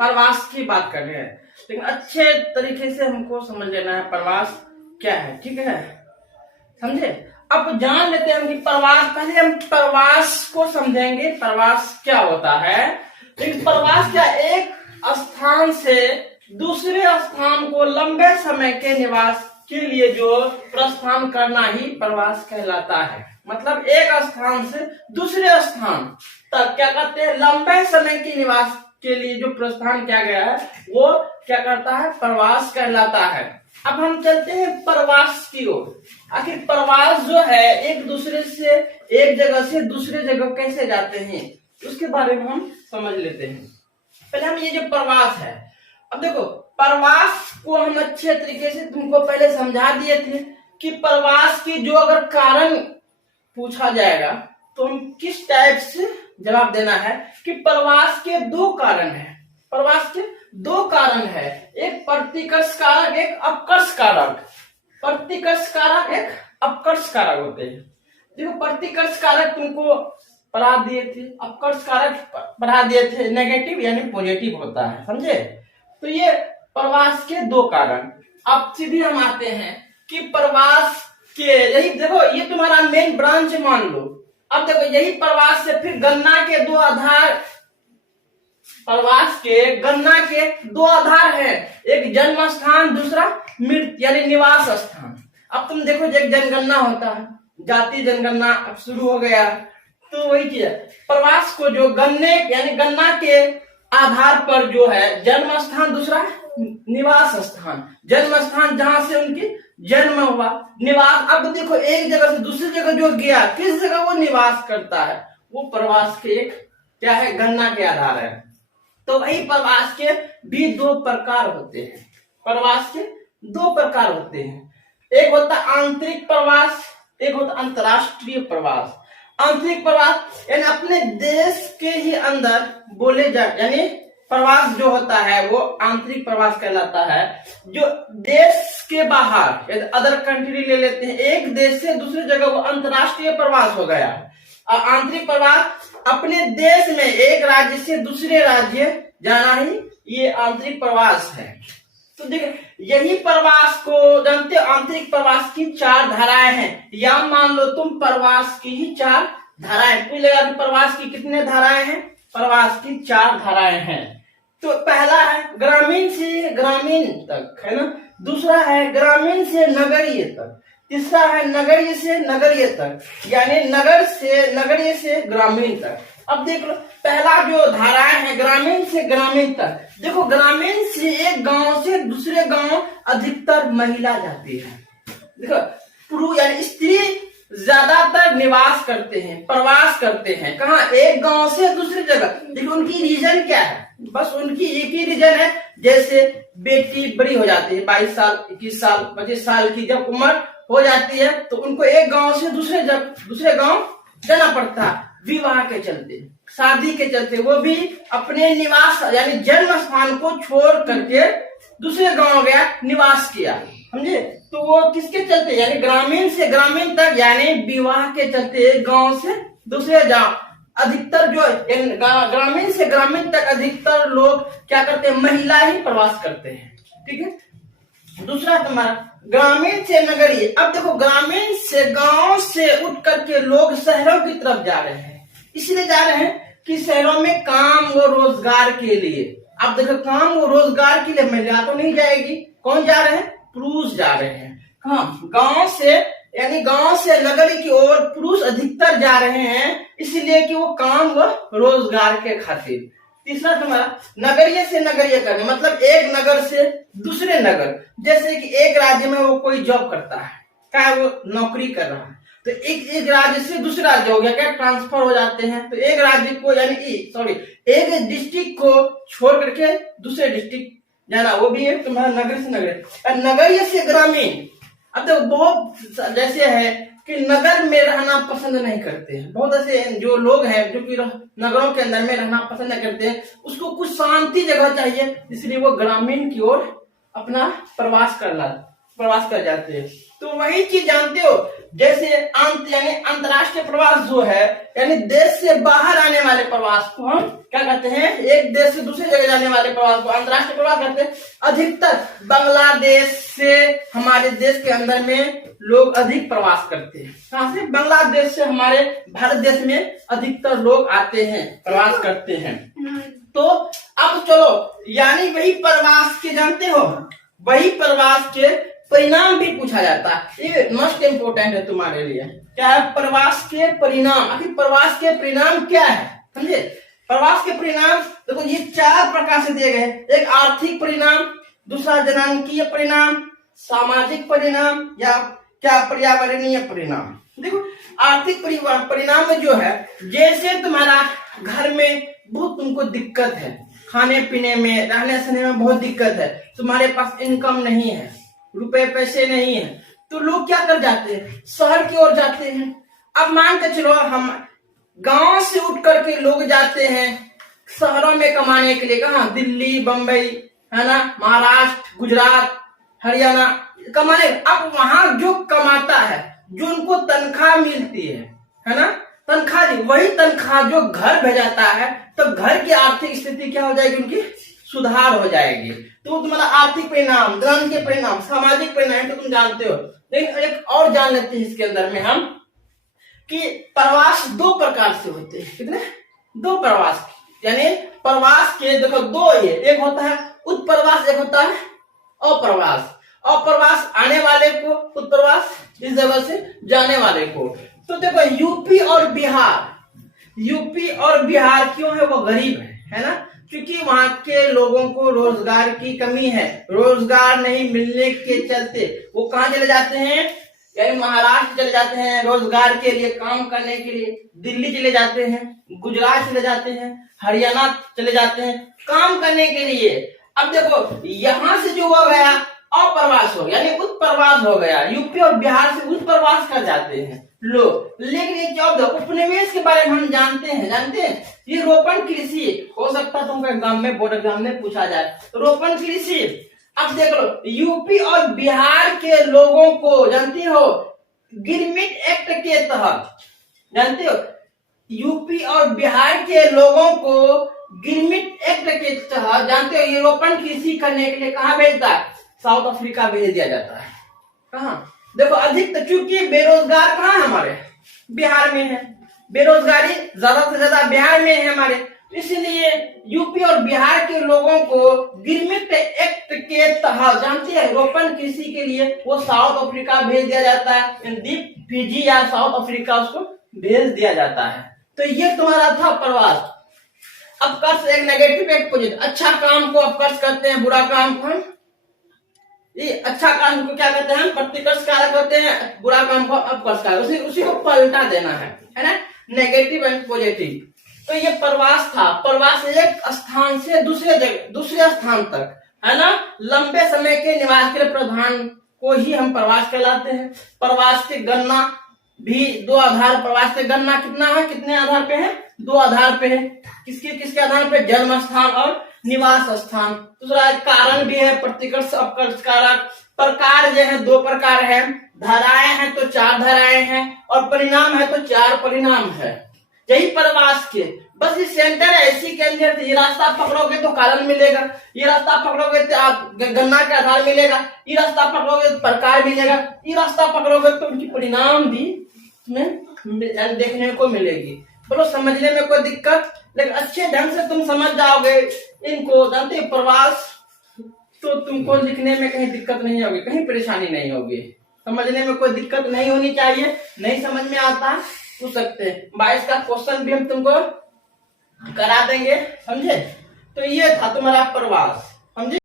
प्रवास की बात कर रहे हैं, लेकिन अच्छे तरीके से हमको समझ लेना है प्रवास क्या है, ठीक है, समझे। अब जान लेते हैं हम कि प्रवास, पहले हम प्रवास को समझेंगे, प्रवास क्या होता है। लेकिन प्रवास क्या, एक स्थान से दूसरे स्थान को लंबे समय के निवास के लिए जो प्रस्थान करना ही प्रवास कहलाता है। मतलब एक स्थान से दूसरे स्थान तक क्या कहते हैं, लंबे समय के निवास के लिए जो प्रस्थान किया गया है वो क्या करता है, प्रवास कहलाता है। अब हम चलते हैं प्रवास की ओर। आखिर प्रवास जो है एक दूसरे से, एक जगह से दूसरे जगह कैसे जाते हैं उसके बारे में हम समझ लेते हैं। पहले हम ये जो प्रवास है, अब देखो प्रवास को हम अच्छे तरीके से तुमको पहले समझा दिए थे कि प्रवास की जो अगर कारण पूछा जाएगा तो हम किस टाइप से जवाब देना है कि प्रवास के दो कारण है। प्रवास के दो कारण है, एक प्रतिकर्ष कारक, एक अपकर्ष कारक। प्रतिकर्ष कारक, एक अपकर्ष कारक होते हैं। देखो प्रतिकर्ष कारक तुमको पढ़ा दिए थे, अपकर्ष कारक पढ़ा दिए थे, नेगेटिव यानी पॉजिटिव होता है, समझे। तो ये प्रवास के दो कारण। अब सीधे हम आते हैं कि प्रवास के, यही देखो ये तुम्हारा मेन ब्रांच मान लो। अब देखो यही प्रवास से फिर गणना के दो आधार, प्रवास के गणना के दो आधार है, एक जन्म स्थान, दूसरा मृत्यु यानी निवास स्थान। अब तुम देखो एक जनगणना होता है, जाति जनगणना अब शुरू हो गया, तो वही चीज है। प्रवास को जो गणने यानी गणना के आधार पर जो है जन्म स्थान, दूसरा निवास स्थान। जन्म स्थान जहां से उनकी जन्म हुआ, निवास, अब देखो एक जगह से दूसरी जगह जो गया, किस जगह वो निवास करता है, वो प्रवास के एक क्या है, गणना के आधार है। तो वही प्रवास के भी दो प्रकार होते हैं। प्रवास के दो प्रकार होते हैं, एक होता आंतरिक प्रवास, एक होता अंतरराष्ट्रीय प्रवास। आंतरिक प्रवास यानी अपने देश के ही अंदर बोले जा, यानी प्रवास जो होता है वो आंतरिक प्रवास कहलाता है। जो देश के बाहर, यदि अदर कंट्री ले लेते हैं, एक देश से दूसरी जगह, वो अंतरराष्ट्रीय प्रवास हो गया। और आंतरिक प्रवास अपने देश में एक राज्य से दूसरे राज्य जाना ही ये आंतरिक प्रवास है। तो देखिए यही प्रवास को जानते हो, आंतरिक प्रवास की चार धाराएं हैं, या मान लो तुम प्रवास की ही चार धाराएं। पूछ लेगा कि प्रवास की कितने धाराएं हैं, प्रवास की चार धाराएं हैं। तो पहला है ग्रामीण से ग्रामीण तक, है ना, दूसरा है ग्रामीण से नगरीय तक, तीसरा है नगरीय से नगरीय तक, यानी नगरीय से ग्रामीण तक। अब देख लो पहला जो धाराएं है ग्रामीण से ग्रामीण तक। देखो ग्रामीण से एक गांव से दूसरे गांव अधिकतर महिला जाती है। देखो पुरुष यानी स्त्री ज्यादातर निवास करते हैं, प्रवास करते हैं, कहाँ, एक गांव से दूसरी जगह। देखो उनकी रीजन क्या है, बस उनकी एक ही रीजन है, जैसे बेटी बड़ी हो जाती है, 22 साल 21 साल 25 साल की जब उम्र हो जाती है तो उनको एक गांव से दूसरे गांव जाना पड़ता है, विवाह के चलते, शादी के चलते। वो भी अपने निवास यानी जन्म स्थान को छोड़ करके दूसरे गांव गया, निवास किया, समझे। तो वो किसके चलते, यानी ग्रामीण से ग्रामीण तक, यानी विवाह के चलते एक गांव से दूसरे गांव। अधिकतर जो ग्रामीण से ग्रामीण तक अधिकतर लोग क्या करते हैं, महिला ही प्रवास करते हैं, ठीक है। दूसरा तुम्हारा ग्रामीण से नगरीय। अब देखो ग्रामीण से गांव से उठ करके लोग शहरों की तरफ जा रहे हैं, इसलिए जा रहे हैं कि शहरों में काम व रोजगार के लिए। अब देखो काम व रोजगार के लिए महिला तो नहीं जाएगी, कौन जा रहे हैं, पुरुष जा रहे हैं। हाँ, गांव से यानी गांव से नगरी की ओर पुरुष अधिकतर जा रहे हैं, इसलिए कि वो काम व रोजगार के खातिर। तीसरा तुम्हारा नगरीय से नगरीय करने, मतलब एक नगर से दूसरे नगर, जैसे कि एक राज्य में वो कोई जॉब करता है, क्या वो नौकरी कर रहा है, तो एक राज्य से दूसरे राज्य हो गया, क्या ट्रांसफर हो जाते हैं। तो एक राज्य को यानी एक डिस्ट्रिक्ट को छोड़ करके दूसरे डिस्ट्रिक्ट जाना, वो भी एक तुम्हारा नगर से नगरीय। नगरीय से ग्रामीण, अब तो बहुत जैसे है कि नगर में रहना पसंद नहीं करते हैं, बहुत ऐसे जो लोग हैं जो कि नगरों के अंदर में रहना पसंद नहीं करते हैं, उसको कुछ शांति जगह चाहिए, इसलिए वो ग्रामीण की ओर अपना प्रवास प्रवास कर जाते हैं। तो वही चीज जानते हो, जैसे यानी अंतर्राष्ट्रीय प्रवास जो है, यानी देश से बाहर आने वाले प्रवास को हम क्या कहते हैं, एक देश से दूसरे जगह जाने वाले प्रवास को अंतर्राष्ट्रीय प्रवास कहते हैं। अधिकतर बांग्लादेश से हमारे देश के अंदर में लोग अधिक प्रवास करते हैं। कहां से? बांग्लादेश से हमारे भारत देश में अधिकतर लोग आते हैं, प्रवास करते हैं। तो अब चलो, यानी वही प्रवास के जानते हो, वही प्रवास के परिणाम भी पूछा जाता है। ये मोस्ट इंपोर्टेंट है तुम्हारे लिए। क्या है? प्रवास के परिणाम। आखिर प्रवास के परिणाम क्या है, समझे? प्रवास के परिणाम देखो, ये 4 प्रकार से दिए गए। एक आर्थिक परिणाम, दूसरा जनांकीय परिणाम, सामाजिक परिणाम, या क्या पर्यावरणीय परिणाम। देखो, आर्थिक परिणाम में जो है, जैसे तुम्हारा घर में बहुत तुमको दिक्कत है, खाने पीने में, रहने सहने में बहुत दिक्कत है, तुम्हारे पास इनकम नहीं है, रुपए पैसे नहीं है, तो लोग क्या कर जाते हैं, शहर की ओर जाते हैं। अब मान के चलो, हम गांव से उठ करके लोग जाते हैं शहरों में कमाने के लिए। कहाँ? दिल्ली, बंबई, है ना, महाराष्ट्र, गुजरात, हरियाणा कमाने। अब वहां जो कमाता है, जो उनको तनख्वाह मिलती है ना, तनख्वाह, वही तनख्वाह जो घर भेजाता है, तो घर की आर्थिक स्थिति क्या हो जाएगी, उनकी सुधार हो जाएगी। तो तुम्हारा आर्थिक परिणाम, धन के परिणाम, सामाजिक परिणाम तो तुम जानते हो। लेकिन एक और जान लेते हैं इसके अंदर में हम, कि प्रवास 2 प्रकार से होते हैं। कितने? 2 प्रवास, यानी प्रवास के देखो 2 ये, एक होता है उत्प्रवास, एक होता है अप्रवास। अप्रवास आने वाले को, उत्प्रवास इस जगह से जाने वाले को। तो देखो, यूपी और बिहार क्यों है? वो गरीब है ना, क्योंकि वहां के लोगों को रोजगार की कमी है। रोजगार नहीं मिलने के चलते वो कहाँ चले जाते हैं, यानी महाराष्ट्र चले जाते हैं रोजगार के लिए, काम करने के लिए। दिल्ली चले जाते हैं, गुजरात चले जाते हैं, हरियाणा चले जाते हैं काम करने के लिए। अब देखो, यहां से जो हो गया अप्रवास हो गया, यानी उत्प्रवास हो गया। यूपी और बिहार से उत्प्रवास कर जाते हैं लोग। लेकिन ये जॉब उपनिवेश के बारे में हम जानते हैं, ये रोपण कृषि हो सकता है तुमको एग्जाम में, बोर्ड एग्जाम में पूछा जाए, रोपण कृषि। अब देख लो, यूपी और बिहार के लोगों को जानती हो, गिरमिट एक्ट के तहत, जानते हो, यूपी और बिहार के लोगों को गिरमिट एक्ट के तहत, जानते हो, ये रोपण कृषि करने के लिए कहाँ भेजता है? साउथ अफ्रीका भेज दिया जाता है। कहाँ? देखो, अधिक चूंकि बेरोजगार कहाँ है? हमारे बिहार में है, बेरोजगारी ज्यादा से ज्यादा बिहार में है हमारे, इसलिए यूपी और बिहार के लोगों को गिरमिट एक्ट के तहत, जानते हैं, रोपण कृषि के लिए वो साउथ अफ्रीका भेज दिया जाता है। द्वीप फिजी या साउथ अफ्रीका उसको भेज दिया जाता है। तो ये तुम्हारा था प्रवास। अब कर्ज, एक नेगेटिव एक पॉजिटिव। अच्छा काम को अपकर्ष करते हैं, बुरा काम को हम, ये अच्छा काम को क्या कहते हैं, हम प्रतिकर्ष कारक करते हैं, बुरा काम को अपकर्ष कारक, उसी को पलटा देना है ना, नेगेटिव एंड पॉजिटिव। तो ये प्रवास था। प्रवास एक स्थान से दूसरे स्थान तक, है ना, लंबे समय के निवास के लिए प्रधान को ही हम प्रवास कहलाते हैं। प्रवास की गणना भी 2 आधार, प्रवास की गणना कितना है, कितने आधार पे है? 2 आधार पे है। किसके आधार पे? जन्म स्थान और निवास स्थान। दूसरा कारण भी है, प्रतिकर्ष अपकर्ष कारक। प्रकार जो है 2 प्रकार है, धाराएं हैं तो 4 धाराएं हैं, और परिणाम है तो 4 परिणाम है। यही प्रवास के बस ये सेंटर है, इसी के अंदर ये रास्ता पकड़ोगे तो कारण मिलेगा, ये रास्ता पकड़ोगे तो आप गणना के आधार मिलेगा, ये रास्ता पकड़ोगे तो प्रकार मिलेगा, ये रास्ता पकड़ोगे तो उनकी परिणाम भी तुम्हें देखने को मिलेगी। बोलो, समझने में कोई दिक्कत? लेकिन अच्छे ढंग से तुम समझ जाओगे इनको, जानते प्रवास, तो तुमको लिखने में कहीं दिक्कत नहीं होगी, कहीं परेशानी नहीं होगी, समझने में कोई दिक्कत नहीं होनी चाहिए। नहीं समझ में आता पूछ सकते हैं, 22 का क्वेश्चन भी हम तुमको करा देंगे, समझे? तो ये था तुम्हारा प्रवास, समझे?